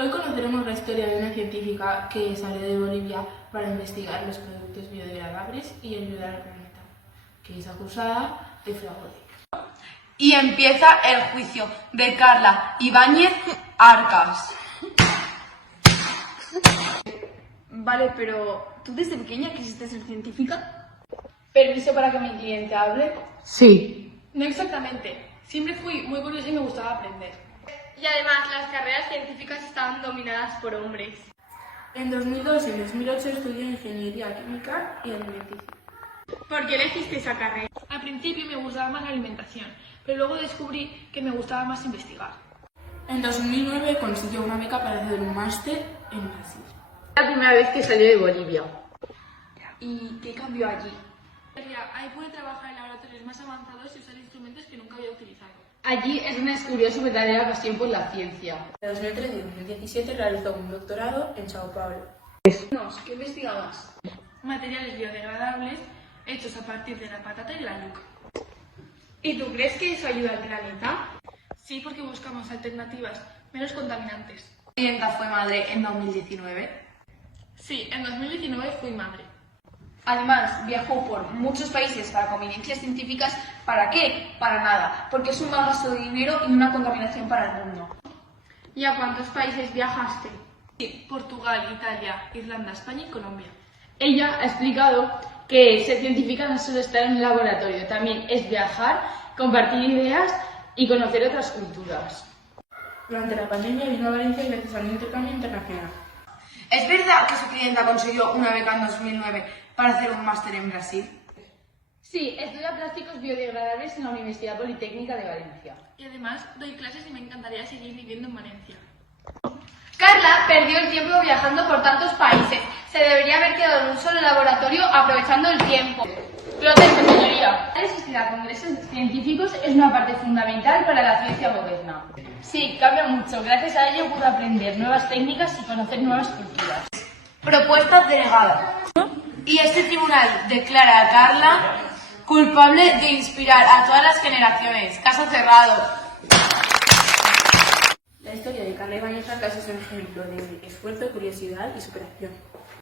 Hoy conoceremos la historia de una científica que salió de Bolivia para investigar los productos biodegradables y ayudar al planeta, que es acusada de fraude. Y empieza el juicio de Carla Ibáñez Arcas. Vale, pero ¿tú desde pequeña quisiste ser científica? ¿Permiso para que mi cliente hable? Sí. No exactamente. Siempre fui muy curiosa y me gustaba aprender. Y además las carreras científicas estaban dominadas por hombres. En 2002 y 2008 estudió Ingeniería Química y Alimenticia. ¿Por qué elegiste esa carrera? Al principio me gustaba más la alimentación, pero luego descubrí que me gustaba más investigar. En 2009 consiguió una beca para hacer un máster en Brasil. La primera vez que salió de Bolivia. ¿Y qué cambió allí? Ahí pude trabajar en laboratorios más avanzados y usar instrumentos que nunca había utilizado. Allí es donde descubrió su verdadera pasión por la ciencia. En 2013 y 2017 realizó un doctorado en Sao Paulo. ¿Qué investigabas? Materiales biodegradables hechos a partir de la patata y la yuca. ¿Y tú crees que eso ayuda al planeta? Sí, porque buscamos alternativas menos contaminantes. ¿Presidenta fue madre en 2019? Sí, en 2019 fui madre. Además, viajó por muchos países para conveniencias científicas. ¿Para qué? Para nada, porque es un mal gasto de dinero y una contaminación para el mundo. ¿Y a cuántos países viajaste? Sí, Portugal, Italia, Irlanda, España y Colombia. Ella ha explicado que ser científica no es solo estar en el laboratorio, también es viajar, compartir ideas y conocer otras culturas. Durante la pandemia vino a Valencia gracias a un intercambio internacional. ¿Es verdad que su clienta consiguió una beca en 2009 para hacer un máster en Brasil? Sí, estudia plásticos biodegradables en la Universidad Politécnica de Valencia. Y además doy clases y me encantaría seguir viviendo en Valencia. Carla perdió el tiempo viajando por tantos países. Se debería haber quedado en un solo laboratorio aprovechando el tiempo. Protesto, señoría. Asistir a congresos científicos es una parte fundamental para la ciencia moderna. Sí, cambia mucho. Gracias a ello pudo aprender nuevas técnicas y conocer nuevas culturas. Propuesta denegada. Y este tribunal declara a Carla culpable de inspirar a todas las generaciones. Caso cerrado. La historia de Carla Ibáñez Arcas es un ejemplo de esfuerzo, curiosidad y superación.